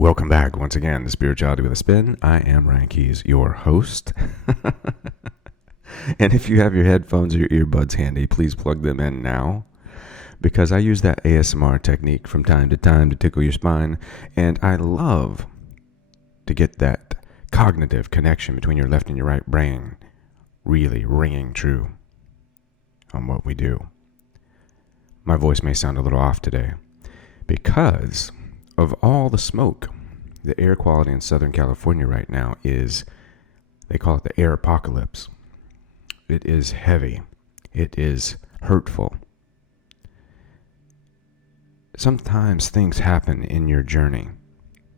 Welcome back once again to Spirituality with a Spin. I am Ryan Keys, your host. And if you have your headphones or your earbuds handy, please plug them in now, because I use that ASMR technique from time to time to tickle your spine, and I love to get that cognitive connection between your left and your right brain really ringing true on what we do. My voice may sound a little off today because of all the smoke. The air quality in Southern California right now is, they call it the air apocalypse. It is heavy. It is hurtful. Sometimes things happen in your journey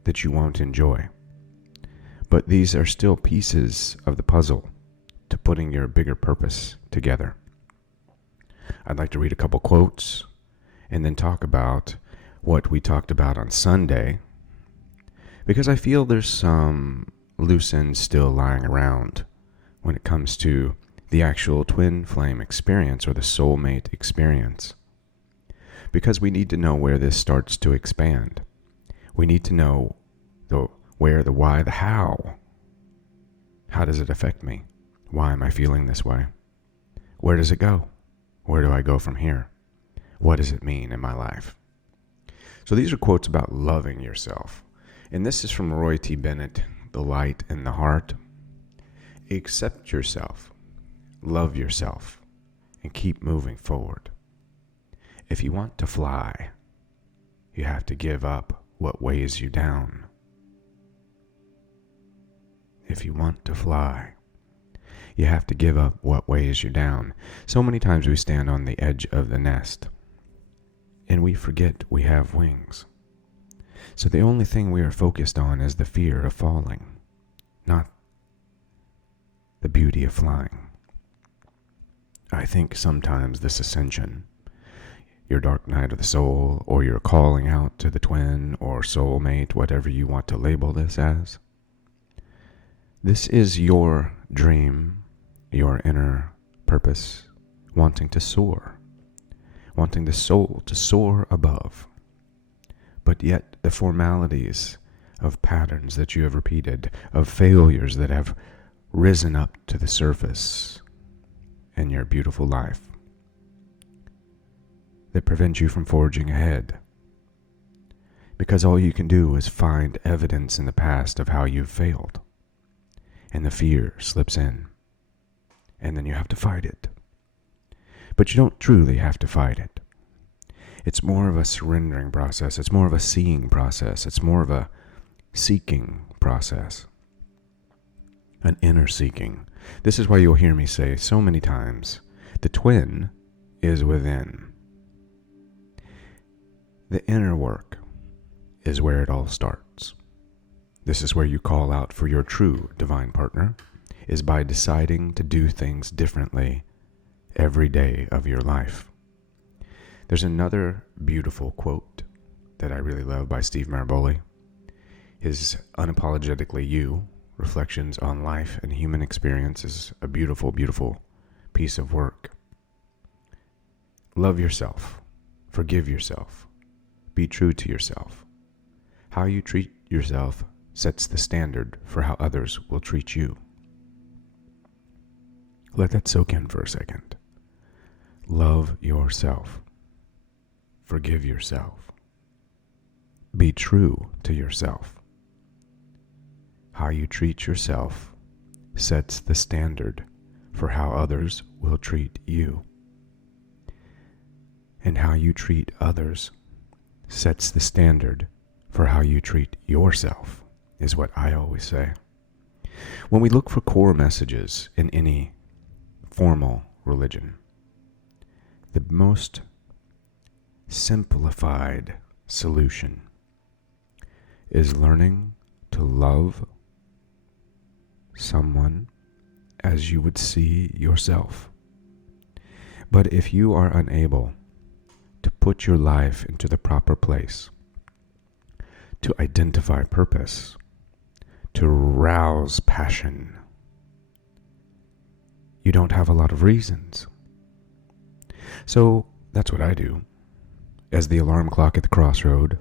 that you won't enjoy, but these are still pieces of the puzzle to putting your bigger purpose together. I'd like to read a couple quotes and then talk about what we talked about on Sunday, because I feel there's some loose ends still lying around when it comes to the actual twin flame experience or the soulmate experience. Because we need to know where this starts to expand. We need to know the where, the why, the how. How does it affect me? Why am I feeling this way? Where does it go? Where do I go from here? What does it mean in my life? So these are quotes about loving yourself. And this is from Roy T. Bennett, The Light in the Heart. Accept yourself, love yourself, and keep moving forward. If you want to fly, you have to give up what weighs you down. If you want to fly, you have to give up what weighs you down. So many times we stand on the edge of the nest and we forget we have wings. So the only thing we are focused on is the fear of falling, not the beauty of flying. I think sometimes this ascension, your dark night of the soul, or your calling out to the twin or soulmate, whatever you want to label this as, this is your dream, your inner purpose, wanting to soar, wanting the soul to soar above. But yet the formalities of patterns that you have repeated, of failures that have risen up to the surface in your beautiful life, that prevent you from forging ahead. Because all you can do is find evidence in the past of how you've failed. And the fear slips in. And then you have to fight it. But you don't truly have to fight it. It's more of a surrendering process. It's more of a seeing process. It's more of a seeking process. An inner seeking. This is why you'll hear me say so many times, the twin is within. The inner work is where it all starts. This is where you call out for your true divine partner, is by deciding to do things differently every day of your life. There's another beautiful quote that I really love by Steve Maraboli. His Unapologetically You, Reflections on Life and Human Experience is a beautiful, beautiful piece of work. Love yourself. Forgive yourself. Be true to yourself. How you treat yourself sets the standard for how others will treat you. Let that soak in for a second. Love yourself. Forgive yourself. Be true to yourself. How you treat yourself sets the standard for how others will treat you. And how you treat others sets the standard for how you treat yourself, is what I always say. When we look for core messages in any formal religion, the most simplified solution is learning to love someone as you would see yourself. But if you are unable to put your life into the proper place, to identify purpose, to rouse passion, you don't have a lot of reasons. So that's what I do. As the alarm clock at the crossroad,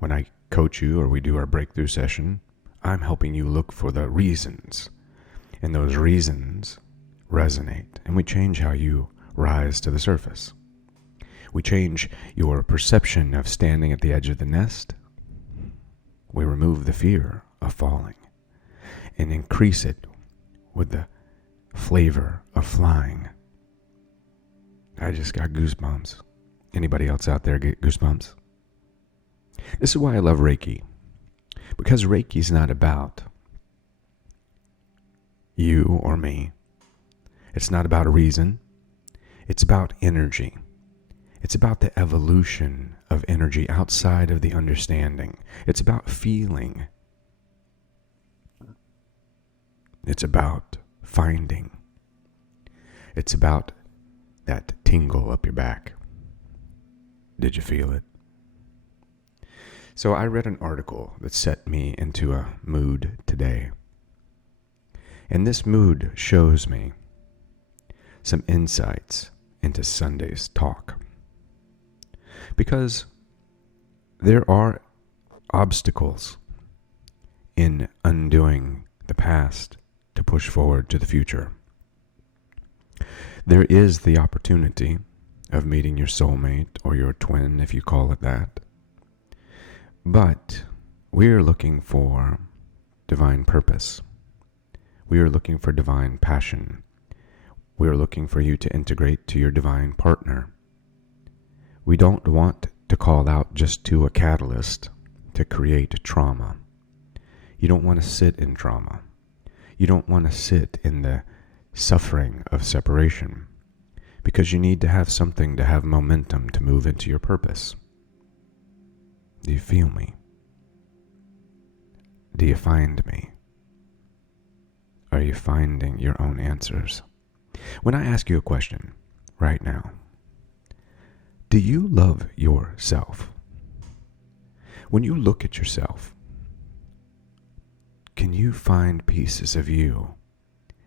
when I coach you or we do our breakthrough session, I'm helping you look for the reasons. And those reasons resonate, and we change how you rise to the surface. We change your perception of standing at the edge of the nest. We remove the fear of falling and increase it with the flavor of flying. I just got goosebumps. Anybody else out there get goosebumps? This is why I love Reiki. Because Reiki's not about you or me. It's not about a reason. It's about energy. It's about the evolution of energy outside of the understanding. It's about feeling. It's about finding. It's about that tingle up your back. Did you feel it? So I read an article that set me into a mood today. And this mood shows me some insights into Sunday's talk. Because there are obstacles in undoing the past to push forward to the future. There is the opportunity of meeting your soulmate or your twin, if you call it that. But we are looking for divine purpose. We are looking for divine passion. We are looking for you to integrate to your divine partner. We don't want to call out just to a catalyst to create trauma. You don't want to sit in trauma. You don't want to sit in the suffering of separation, because you need to have something to have momentum to move into your purpose. Do you feel me? Do you find me? Are you finding your own answers? When I ask you a question right now, do you love yourself? When you look at yourself, can you find pieces of you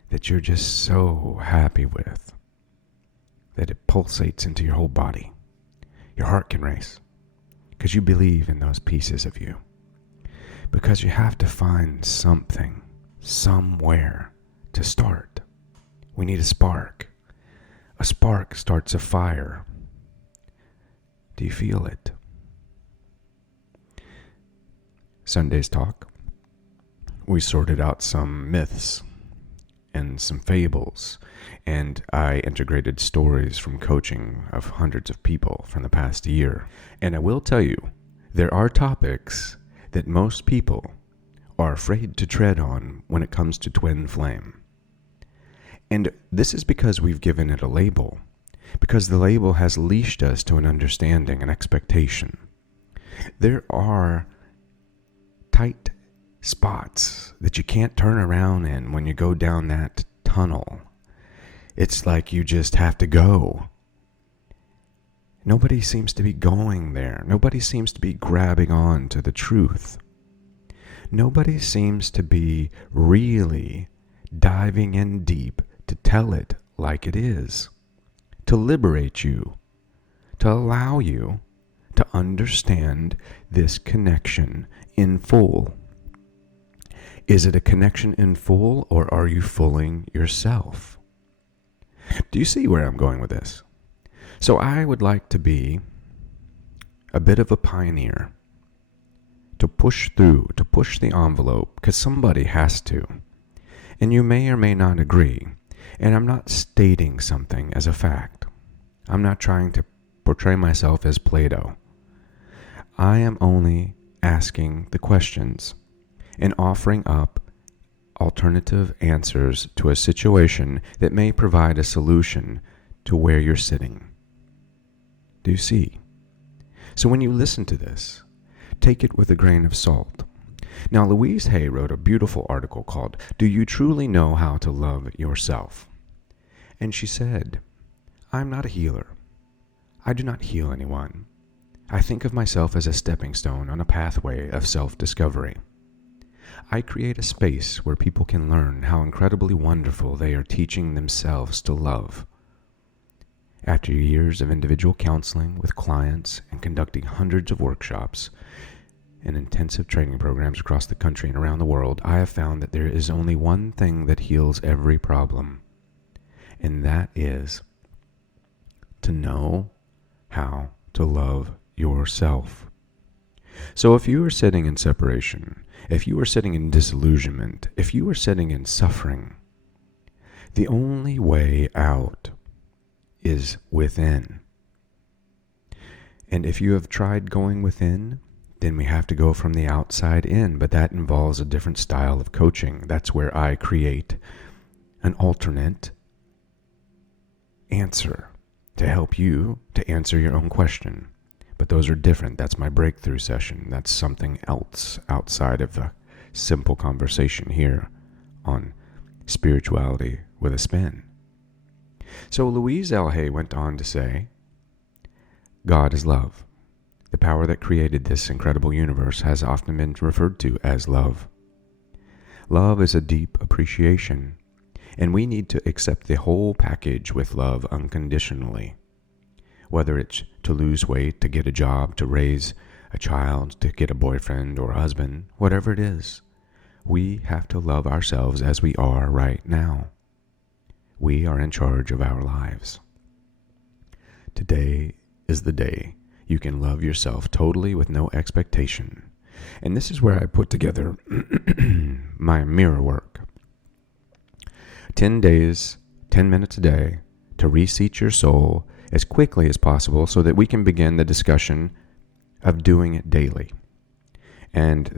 that you're just so happy with that it pulsates into your whole body? Your heart can race because you believe in those pieces of you. Because you have to find something, somewhere to start. We need a spark. A spark starts a fire. Do you feel it? Sunday's talk, we sorted out some myths and some fables, and I integrated stories from coaching of hundreds of people from the past year. And I will tell you, there are topics that most people are afraid to tread on when it comes to twin flame. And this is because we've given it a label, because the label has leashed us to an understanding, an expectation. There are tight spots that you can't turn around in when you go down that tunnel. It's like you just have to go. Nobody seems to be going there. Nobody seems to be grabbing on to the truth. Nobody seems to be really diving in deep to tell it like it is, to liberate you, to allow you to understand this connection in full. Is it a connection in full, or are you fooling yourself? Do you see where I'm going with this? So I would like to be a bit of a pioneer, to push through, to push the envelope, because somebody has to. And you may or may not agree. And I'm not stating something as a fact. I'm not trying to portray myself as Plato. I am only asking the questions and offering up alternative answers to a situation that may provide a solution to where you're sitting. Do you see? So when you listen to this, take it with a grain of salt. Now, Louise Hay wrote a beautiful article called, "Do You Truly Know How to Love Yourself?" And she said, I'm not a healer. I do not heal anyone. I think of myself as a stepping stone on a pathway of self-discovery. I create a space where people can learn how incredibly wonderful they are teaching themselves to love. After years of individual counseling with clients and conducting hundreds of workshops, in intensive training programs across the country and around the world, I have found that there is only one thing that heals every problem, and that is to know how to love yourself. So if you are sitting in separation, if you are sitting in disillusionment, if you are sitting in suffering, the only way out is within. And if you have tried going within, then we have to go from the outside in, but that involves a different style of coaching. That's where I create an alternate answer to help you to answer your own question. But those are different. That's my breakthrough session. That's something else outside of a simple conversation here on Spirituality with a Spin. So Louise L. Hay went on to say, God is love. The power that created this incredible universe has often been referred to as love. Love is a deep appreciation, and we need to accept the whole package with love unconditionally. Whether it's to lose weight, to get a job, to raise a child, to get a boyfriend or a husband, whatever it is, we have to love ourselves as we are right now. We are in charge of our lives. Today is the day you can love yourself totally with no expectation. And this is where I put together my mirror work. 10 days, 10 minutes a day to reseat your soul as quickly as possible so that we can begin the discussion of doing it daily. And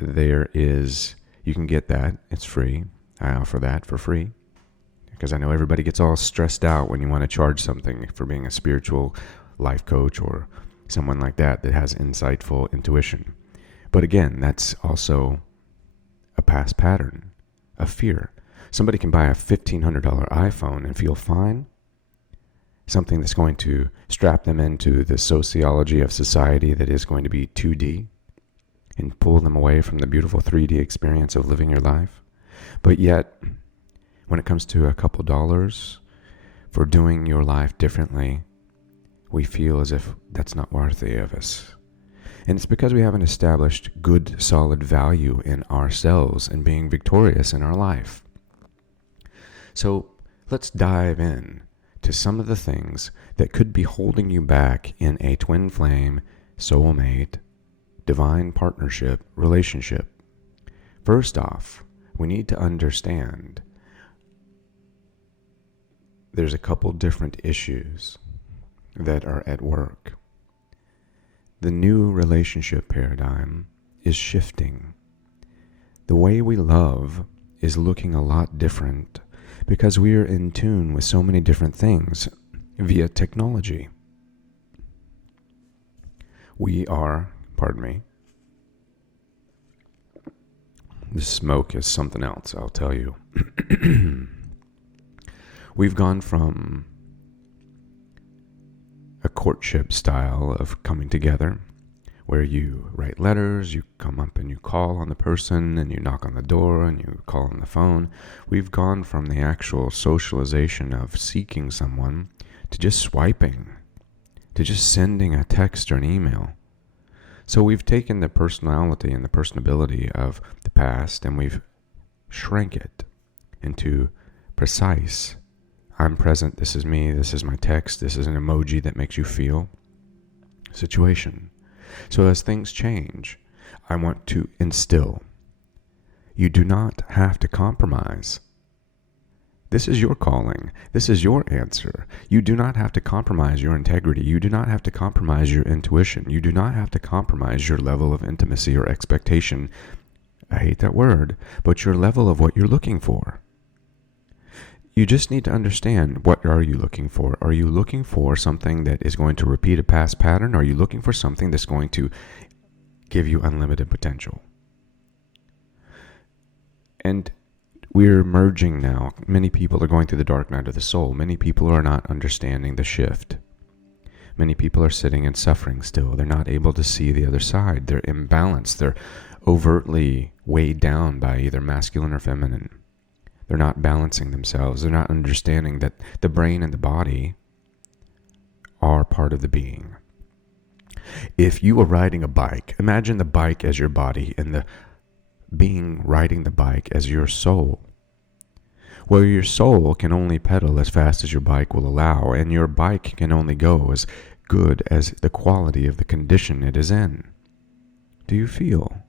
you can get that. It's free. I offer that for free because I know everybody gets all stressed out when you want to charge something for being a spiritual life coach or someone like that has insightful intuition. But again, that's also a past pattern of fear. Somebody can buy a $1,500 iPhone and feel fine. Something that's going to strap them into the sociology of society that is going to be 2D and pull them away from the beautiful 3D experience of living your life. But yet, when it comes to a couple dollars for doing your life differently, we feel as if that's not worthy of us. And it's because we haven't established good, solid value in ourselves and being victorious in our life. So let's dive in to some of the things that could be holding you back in a twin flame, soulmate, divine partnership relationship. First off, we need to understand there's a couple different issues that are at work. The new relationship paradigm is shifting. The way we love is looking a lot different because we are in tune with so many different things via technology. The smoke is something else, I'll tell you. We've gone from a courtship style of coming together where you write letters, you come up and you call on the person and you knock on the door and you call on the phone. We've gone from the actual socialization of seeking someone to just swiping, to just sending a text or an email. So we've taken the personality and the personability of the past and we've shrank it into precise. I'm present, this is me, this is my text, this is an emoji that makes you feel situation. So as things change, I want to instill, you do not have to compromise. This is your calling. This is your answer. You do not have to compromise your integrity. You do not have to compromise your intuition. You do not have to compromise your level of intimacy or expectation. I hate that word, but your level of what you're looking for. You just need to understand, what are you looking for? Are you looking for something that is going to repeat a past pattern? Or are you looking for something that's going to give you unlimited potential? And we're merging now. Many people are going through the dark night of the soul. Many people are not understanding the shift. Many people are sitting and suffering still. They're not able to see the other side. They're imbalanced. They're overtly weighed down by either masculine or feminine. They're not balancing themselves. They're not understanding that the brain and the body are part of the being. If you were riding a bike, imagine the bike as your body and the being riding the bike as your soul. Well, your soul can only pedal as fast as your bike will allow, and your bike can only go as good as the quality of the condition it is in. Do you feel?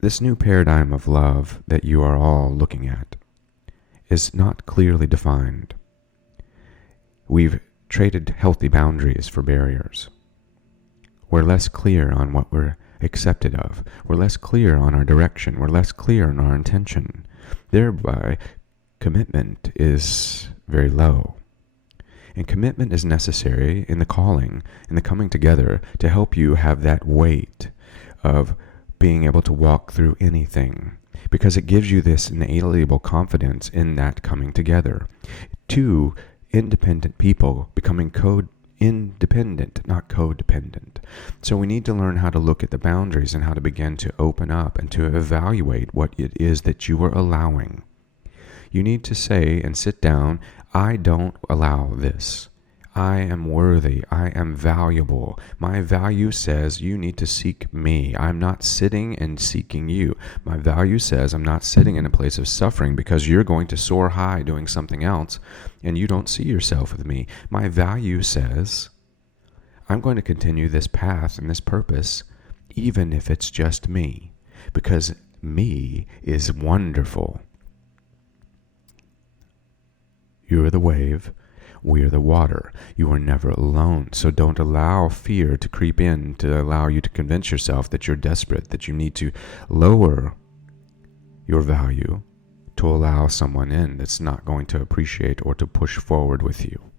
This new paradigm of love that you are all looking at is not clearly defined. We've traded healthy boundaries for barriers. We're less clear on what we're accepted of. We're less clear on our direction. We're less clear on our intention. Thereby, commitment is very low. And commitment is necessary in the calling, in the coming together, to help you have that weight of being able to walk through anything, because it gives you this inalienable confidence in that coming together. Two independent people becoming independent, not codependent. So we need to learn how to look at the boundaries and how to begin to open up and to evaluate what it is that you are allowing. You need to say and sit down, I don't allow this. I am worthy. I am valuable. My value says you need to seek me. I'm not sitting and seeking you. My value says I'm not sitting in a place of suffering because you're going to soar high doing something else and you don't see yourself with me. My value says I'm going to continue this path and this purpose even if it's just me, because me is wonderful. You are the wave. We are the water. You are never alone. So don't allow fear to creep in to allow you to convince yourself that you're desperate, that you need to lower your value to allow someone in that's not going to appreciate or to push forward with you.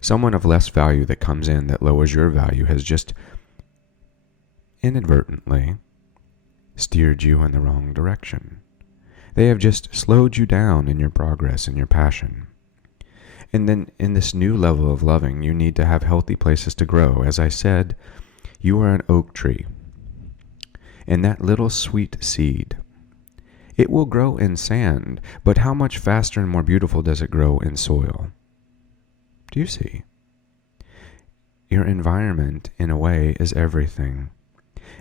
Someone of less value that comes in that lowers your value has just inadvertently steered you in the wrong direction. They have just slowed you down in your progress and your passion. And then in this new level of loving, you need to have healthy places to grow. As I said, you are an oak tree. And that little sweet seed, it will grow in sand, but how much faster and more beautiful does it grow in soil? Do you see? Your environment, in a way, is everything.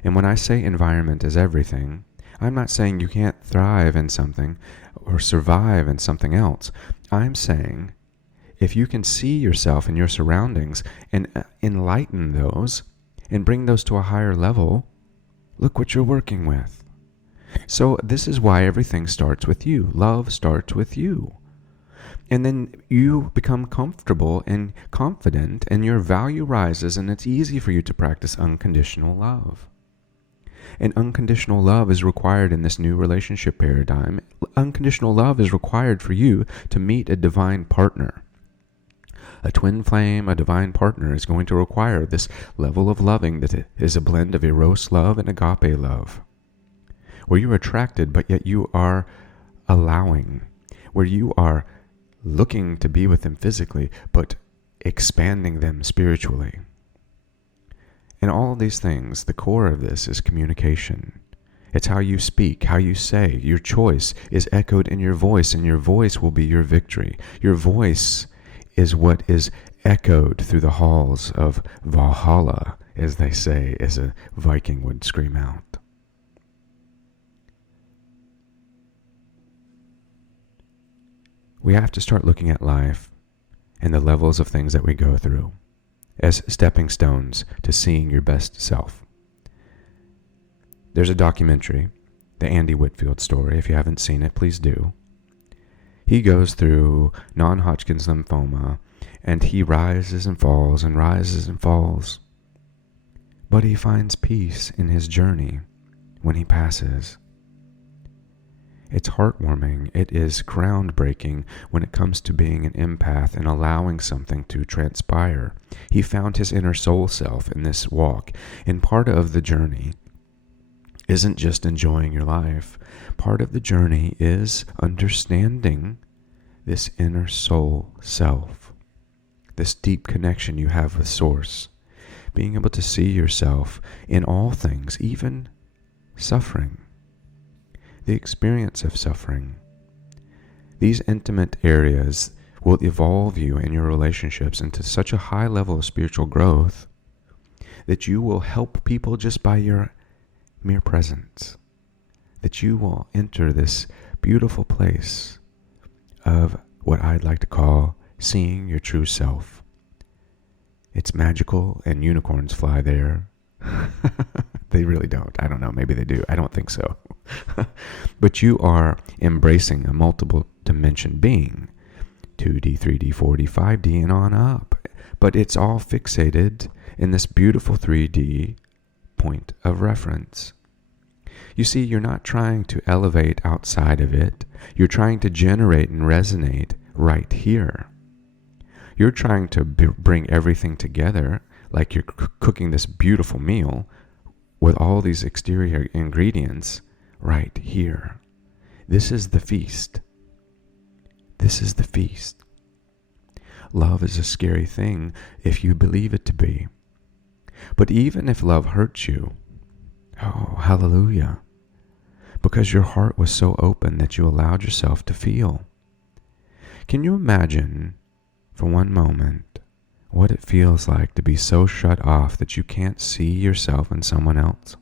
And when I say environment is everything, I'm not saying you can't thrive in something or survive in something else. I'm saying if you can see yourself and your surroundings and enlighten those and bring those to a higher level, look what you're working with. So this is why everything starts with you. Love starts with you. And then you become comfortable and confident and your value rises and it's easy for you to practice unconditional love. And unconditional love is required in this new relationship paradigm. Unconditional love is required for you to meet a divine partner. A twin flame, a divine partner, is going to require this level of loving that is a blend of eros love and agape love, where you're attracted but yet you are allowing, where you are looking to be with them physically but expanding them spiritually. And all of these things, the core of this is communication. It's how you speak, how you say. Your choice is echoed in your voice, and your voice will be your victory. Your voice is what is echoed through the halls of Valhalla, as they say, as a Viking would scream out. We have to start looking at life and the levels of things that we go through as stepping stones to seeing your best self. There's a documentary, the Andy Whitfield story. If you haven't seen it, please do. He goes through non-Hodgkin's lymphoma, and he rises and falls and rises and falls. But he finds peace in his journey when he passes. It's heartwarming. It is groundbreaking when it comes to being an empath and allowing something to transpire. He found his inner soul self in this walk, and part of the journey isn't just enjoying your life. Part of the journey is understanding this inner soul self, this deep connection you have with Source, being able to see yourself in all things, even suffering, the experience of suffering. These intimate areas will evolve you in your relationships into such a high level of spiritual growth that you will help people just by your mere presence. That you will enter this beautiful place of what I'd like to call seeing your true self. It's magical and unicorns fly there. They really don't. I don't know. Maybe they do. I don't think so. But you are embracing a multiple dimension being. 2D, 3D, 4D, 5D, and on up. But it's all fixated in this beautiful 3D point of reference. You see, you're not trying to elevate outside of it. You're trying to generate and resonate right here. You're trying to bring everything together like you're cooking this beautiful meal with all these exterior ingredients right here. This is the feast. This is the feast. Love is a scary thing if you believe it to be. But even if love hurts you, oh, hallelujah, because your heart was so open that you allowed yourself to feel. Can you imagine for one moment what it feels like to be so shut off that you can't see yourself in someone else?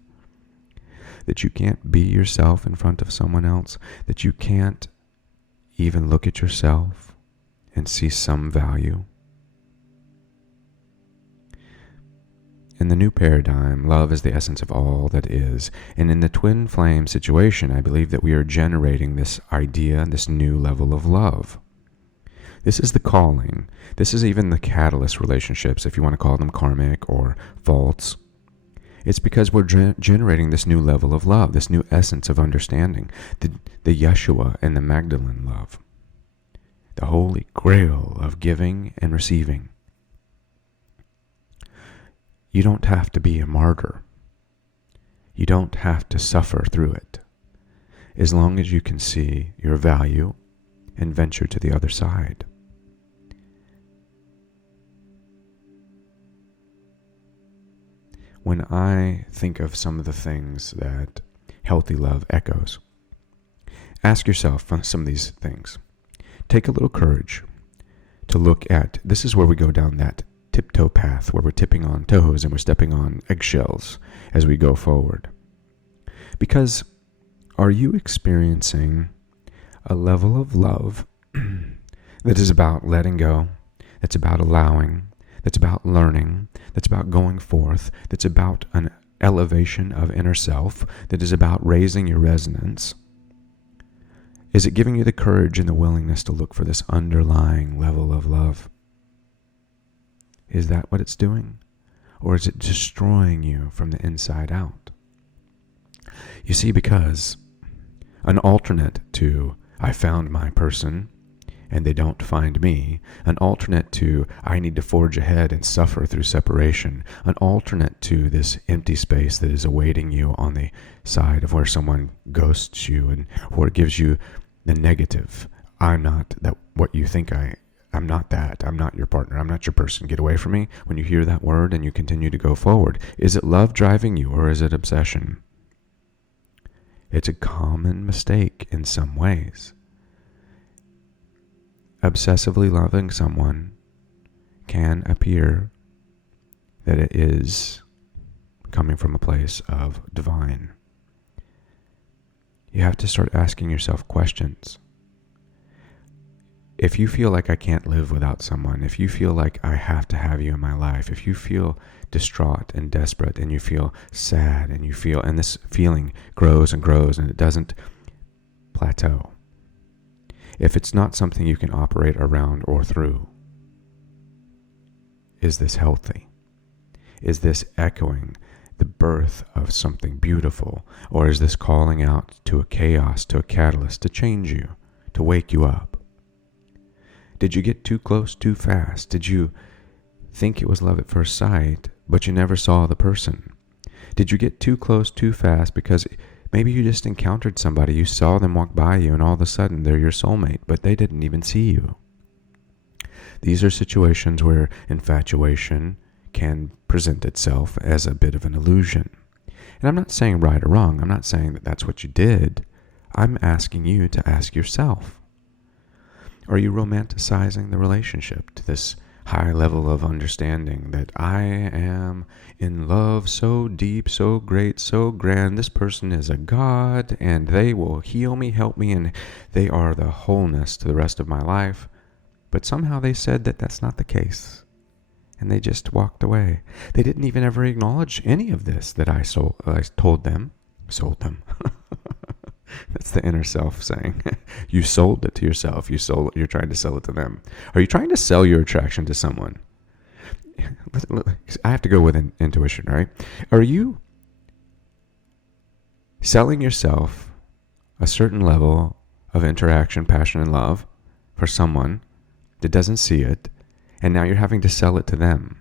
That you can't be yourself in front of someone else? That you can't even look at yourself and see some value? In the new paradigm, love is the essence of all that is. And in the twin flame situation, I believe that we are generating this idea, this new level of love. This is the calling. This is even the catalyst relationships, if you want to call them karmic or faults. It's because we're generating this new level of love, this new essence of understanding, the Yeshua and the Magdalene love, the holy grail of giving and receiving. You don't have to be a martyr. You don't have to suffer through it. As long as you can see your value and venture to the other side. When I think of some of the things that healthy love echoes, ask yourself some of these things. Take a little courage to look at, this is where we go down that tiptoe path where we're tipping on toes and we're stepping on eggshells as we go forward. Because are you experiencing a level of love that is about letting go, that's about allowing, that's about learning, that's about going forth, that's about an elevation of inner self, that is about raising your resonance? Is it giving you the courage and the willingness to look for this underlying level of love? Is that what it's doing? Or is it destroying you from the inside out? You see, because an alternate to I found my person and they don't find me, an alternate to I need to forge ahead and suffer through separation, an alternate to this empty space that is awaiting you on the side of where someone ghosts you and or gives you the negative. I'm not that what you think I'm not that. I'm not your partner. I'm not your person. Get away from me. When you hear that word and you continue to go forward, is it love driving you or is it obsession? It's a common mistake in some ways. Obsessively loving someone can appear that it is coming from a place of divine. You have to start asking yourself questions. If you feel like I can't live without someone, if you feel like I have to have you in my life, if you feel distraught and desperate and you feel sad and and this feeling grows and grows and it doesn't plateau, if it's not something you can operate around or through, is this healthy? Is this echoing the birth of something beautiful? Or is this calling out to a chaos, to a catalyst, to change you, to wake you up? Did you get too close too fast? Did you think it was love at first sight, but you never saw the person? Did you get too close too fast because maybe you just encountered somebody, you saw them walk by you, and all of a sudden they're your soulmate, but they didn't even see you? These are situations where infatuation can present itself as a bit of an illusion. And I'm not saying right or wrong. I'm not saying that that's what you did. I'm asking you to ask yourself, Are you romanticizing the relationship to this high level of understanding that I am in love so deep, so great, so grand, this person is a god and they will heal me, help me, and they are the wholeness to the rest of my life? But somehow they said that that's not the case. And they just walked away. They didn't even ever acknowledge any of this that I told them. Sold them. That's the inner self saying. You sold it to yourself. You're trying to sell it to them. Are you trying to sell your attraction to someone? I have to go with intuition, right? Are you selling yourself a certain level of interaction, passion, and love for someone that doesn't see it, and now you're having to sell it to them?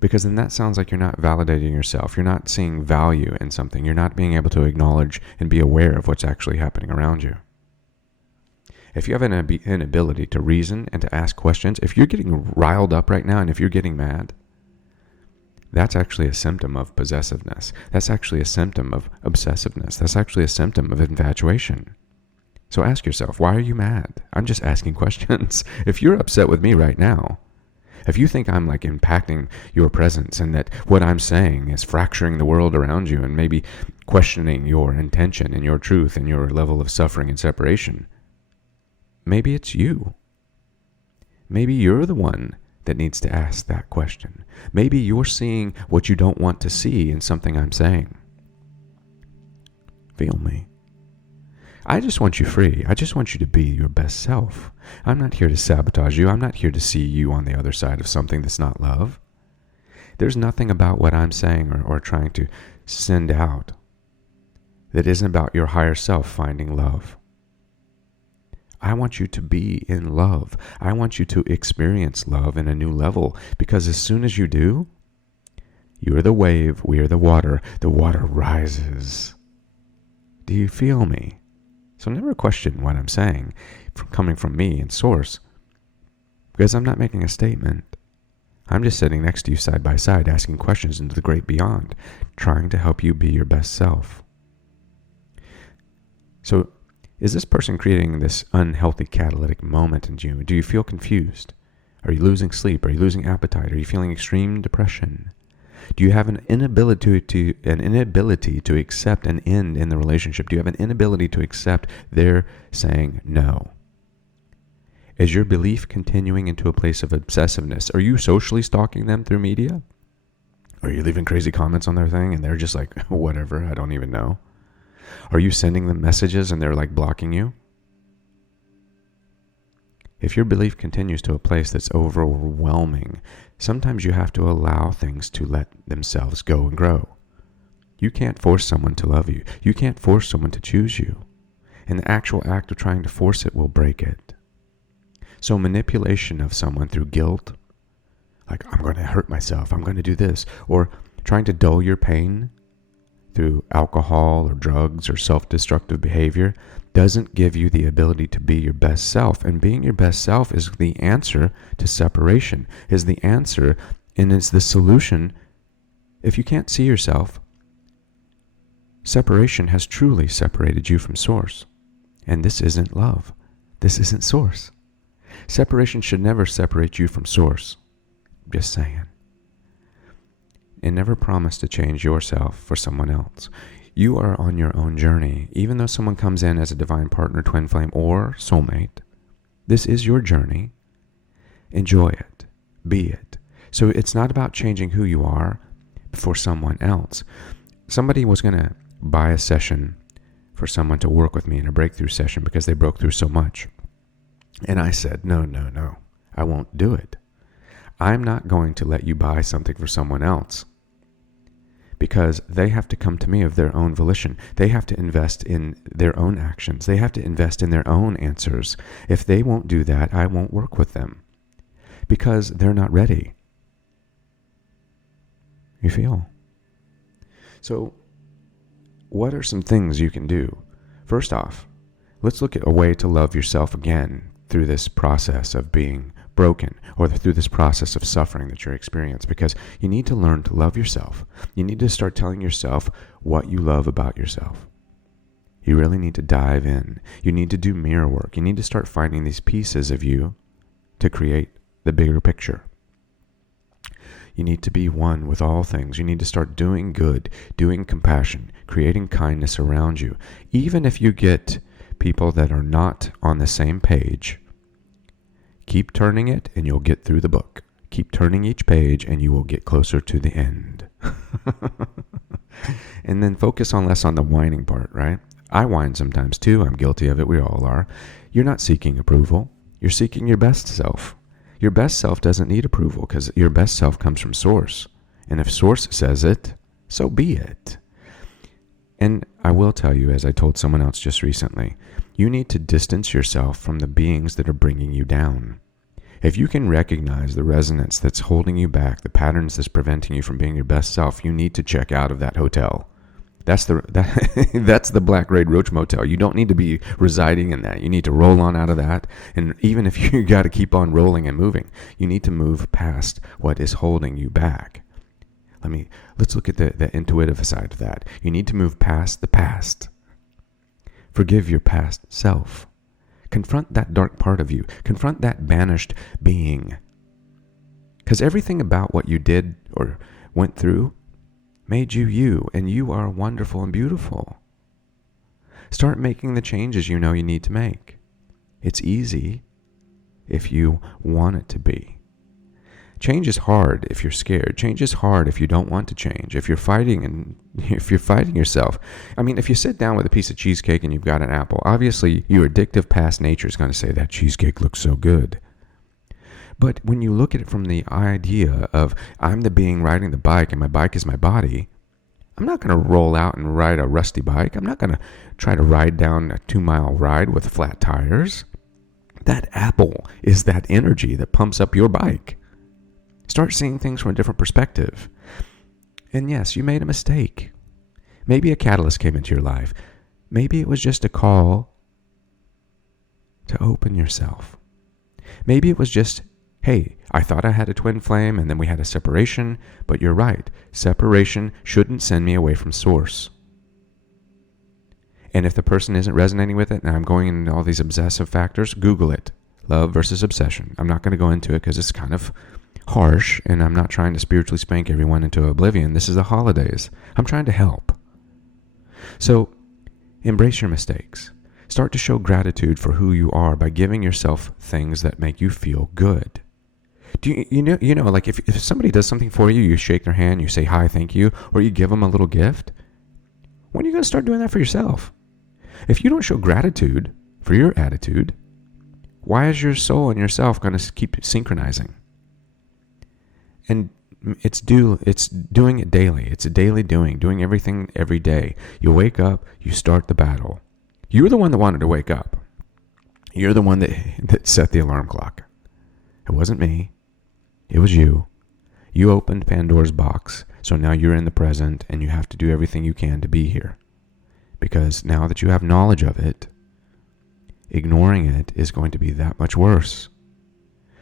Because then that sounds like you're not validating yourself. You're not seeing value in something. You're not being able to acknowledge and be aware of what's actually happening around you. If you have an inability to reason and to ask questions, if you're getting riled up right now and if you're getting mad, that's actually a symptom of possessiveness. That's actually a symptom of obsessiveness. That's actually a symptom of infatuation. So ask yourself, why are you mad? I'm just asking questions. If you're upset with me right now, if you think I'm like impacting your presence and that what I'm saying is fracturing the world around you and maybe questioning your intention and your truth and your level of suffering and separation, maybe it's you. Maybe you're the one that needs to ask that question. Maybe you're seeing what you don't want to see in something I'm saying. Feel me. I just want you free. I just want you to be your best self. I'm not here to sabotage you. I'm not here to see you on the other side of something that's not love. There's nothing about what I'm saying or trying to send out that isn't about your higher self finding love. I want you to be in love. I want you to experience love in a new level, because as soon as you do, you are the wave, we are the water rises. Do you feel me? So never question what I'm saying coming from me and source, because I'm not making a statement. I'm just sitting next to you side by side, asking questions into the great beyond, trying to help you be your best self. So is this person creating this unhealthy catalytic moment in you? Do you feel confused? Are you losing sleep? Are you losing appetite? Are you feeling extreme depression? Do you have an inability to accept an end in the relationship? Do you have an inability to accept their saying no? Is your belief continuing into a place of obsessiveness? Are you socially stalking them through media? Are you leaving crazy comments on their thing and they're just like, whatever, I don't even know? Are you sending them messages and they're like blocking you? If your belief continues to a place that's overwhelming, sometimes you have to allow things to let themselves go and grow. You can't force someone to love you. You can't force someone to choose you. And the actual act of trying to force it will break it. So manipulation of someone through guilt, like I'm going to hurt myself, I'm going to do this, or trying to dull your pain through alcohol or drugs or self-destructive behavior, doesn't give you the ability to be your best self. And being your best self is the answer to separation, is the answer, and it's the solution. If you can't see yourself, separation has truly separated you from source. And this isn't love. This isn't source. Separation should never separate you from source. Just saying. And never promise to change yourself for someone else. You are on your own journey. Even though someone comes in as a divine partner, twin flame, or soulmate, this is your journey. Enjoy it. Be it. So it's not about changing who you are for someone else. Somebody was going to buy a session for someone to work with me in a breakthrough session because they broke through so much. And I said, no, I won't do it. I'm not going to let you buy something for someone else, because they have to come to me of their own volition. They have to invest in their own actions. They have to invest in their own answers. If they won't do that, I won't work with them, because they're not ready. You feel? So what are some things you can do? First off, let's look at a way to love yourself again through this process of being broken, or through this process of suffering that you're experiencing, because you need to learn to love yourself. You need to start telling yourself what you love about yourself. You really need to dive in. You need to do mirror work. You need to start finding these pieces of you to create the bigger picture. You need to be one with all things. You need to start doing good, doing compassion, creating kindness around you. Even if you get people that are not on the same page, keep turning it and you'll get through the book. Keep turning each page and you will get closer to the end. And then focus on less on the whining part, right? I whine sometimes too. I'm guilty of it. We all are. You're not seeking approval. You're seeking your best self. Your best self doesn't need approval because your best self comes from Source. And if Source says it, so be it. And I will tell you, as I told someone else just recently, you need to distance yourself from the beings that are bringing you down. If you can recognize the resonance that's holding you back, the patterns that's preventing you from being your best self, you need to check out of that hotel. That's the Black Raid Roach Motel. You don't need to be residing in that. You need to roll on out of that. And even if you got to keep on rolling and moving, you need to move past what is holding you back. Let's look at the intuitive side of that. You need to move past the past. Forgive your past self. Confront that dark part of you. Confront that banished being. Because everything about what you did or went through made you you, and you are wonderful and beautiful. Start making the changes you know you need to make. It's easy if you want it to be. Change is hard if you're scared. Change is hard if you don't want to change. If you're fighting yourself. If you sit down with a piece of cheesecake and you've got an apple, obviously your addictive past nature is going to say that cheesecake looks so good. But when you look at it from the idea of I'm the being riding the bike and my bike is my body, I'm not going to roll out and ride a rusty bike. I'm not going to try to ride down a 2-mile ride with flat tires. That apple is that energy that pumps up your bike. Start seeing things from a different perspective. And yes, you made a mistake. Maybe a catalyst came into your life. Maybe it was just a call to open yourself. Maybe it was just, hey, I thought I had a twin flame and then we had a separation, but you're right. Separation shouldn't send me away from Source. And if the person isn't resonating with it and I'm going into all these obsessive factors, Google it. Love versus obsession. I'm not going to go into it because it's kind of harsh and I'm not trying to spiritually spank everyone into oblivion. This is the holidays. I'm trying to help. So embrace your mistakes. Start to show gratitude for who you are by giving yourself things that make you feel good. Do you know, like if somebody does something for you, you shake their hand, you say hi, thank you, or you give them a little gift. When are you going to start doing that for yourself? If you don't show gratitude for your attitude, why is your soul and yourself going to keep synchronizing? And it's doing it daily. It's a daily doing everything every day. You wake up, you start the battle. You're the one that wanted to wake up. You're the one that set the alarm clock. It wasn't me. It was you. You opened Pandora's box, so now you're in the present and you have to do everything you can to be here. Because now that you have knowledge of it, ignoring it is going to be that much worse.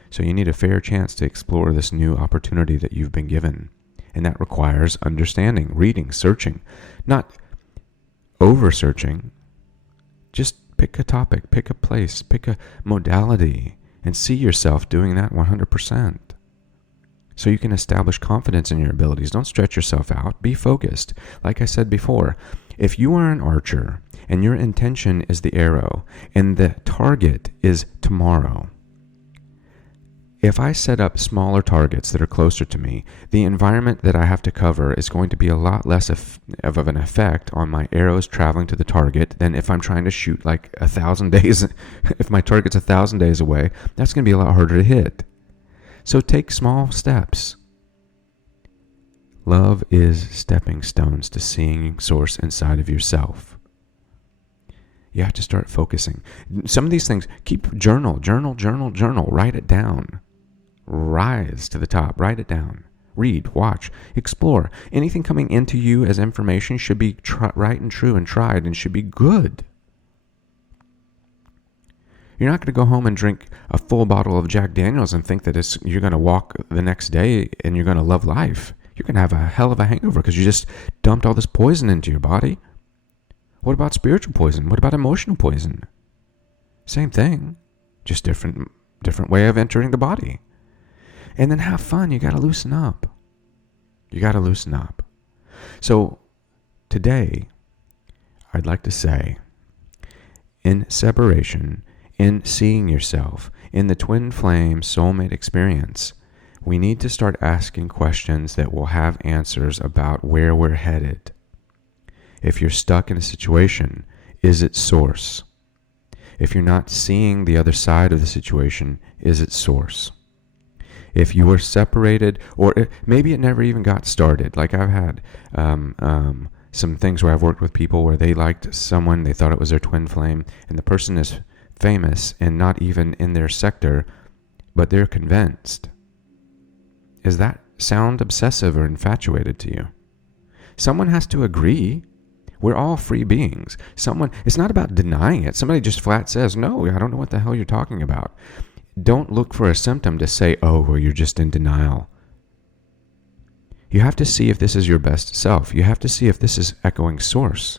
So you need a fair chance to explore this new opportunity that you've been given. And that requires understanding, reading, searching. Not over-searching. Just pick a topic, pick a place, pick a modality, and see yourself doing that 100%. So you can establish confidence in your abilities. Don't stretch yourself out. Be focused. Like I said before, if you are an archer and your intention is the arrow and the target is tomorrow, if I set up smaller targets that are closer to me, the environment that I have to cover is going to be a lot less of an effect on my arrows traveling to the target than if I'm trying to shoot like 1,000 days. If my target's 1,000 days away, that's going to be a lot harder to hit. So take small steps. Love is stepping stones to seeing Source inside of yourself. You have to start focusing. Some of these things, journal. Write it down. Rise to the top. Write it down. Read, watch, explore. Anything coming into you as information should be right and true and tried and should be good. You're not going to go home and drink a full bottle of Jack Daniels and think that you're going to walk the next day and you're going to love life. You're going to have a hell of a hangover because you just dumped all this poison into your body. What about spiritual poison? What about emotional poison? Same thing, just different way of entering the body. And then have fun. You got to loosen up. You got to loosen up. So today, I'd like to say, in separation, in seeing yourself, in the twin flame soulmate experience, we need to start asking questions that will have answers about where we're headed. If you're stuck in a situation, is it source? If you're not seeing the other side of the situation, is it source? If you were separated, or maybe it never even got started. Like I've had some things where I've worked with people where they liked someone, they thought it was their twin flame, and the person is famous and not even in their sector, but they're convinced. Does that sound obsessive or infatuated to you? Someone has to agree. We're all free beings. It's not about denying it. Somebody just flat says, no, I don't know what the hell you're talking about. Don't look for a symptom to say, oh, well, you're just in denial. You have to see if this is your best self. You have to see if this is echoing source.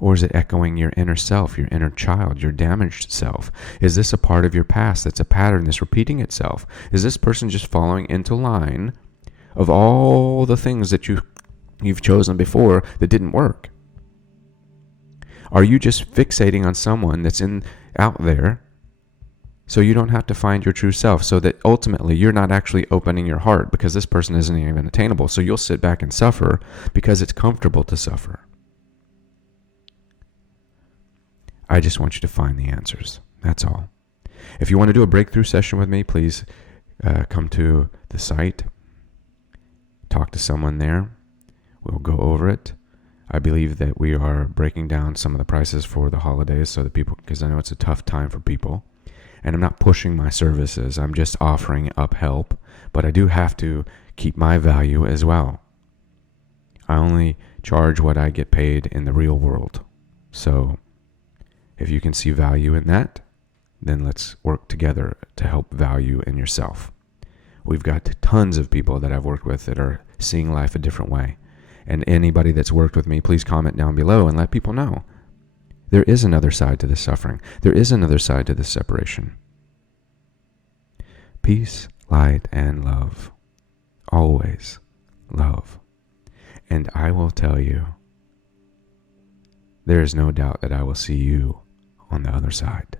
Or is it echoing your inner self, your inner child, your damaged self? Is this a part of your past that's a pattern that's repeating itself? Is this person just following into line of all the things that you've chosen before that didn't work? Are you just fixating on someone that's out there so you don't have to find your true self, so that ultimately you're not actually opening your heart because this person isn't even attainable, so you'll sit back and suffer because it's comfortable to suffer? I just want you to find the answers. That's all. If you want to do a breakthrough session with me, please come to the site, talk to someone there. We'll go over it. I believe that we are breaking down some of the prices for the holidays so that people, because I know it's a tough time for people. And I'm not pushing my services. I'm just offering up help. But I do have to keep my value as well. I only charge what I get paid in the real world. So if you can see value in that, then let's work together to help value in yourself. We've got tons of people that I've worked with that are seeing life a different way. And anybody that's worked with me, please comment down below and let people know. There is another side to this suffering. There is another side to this separation. Peace, light, and love. Always love. And I will tell you, there is no doubt that I will see you on the other side.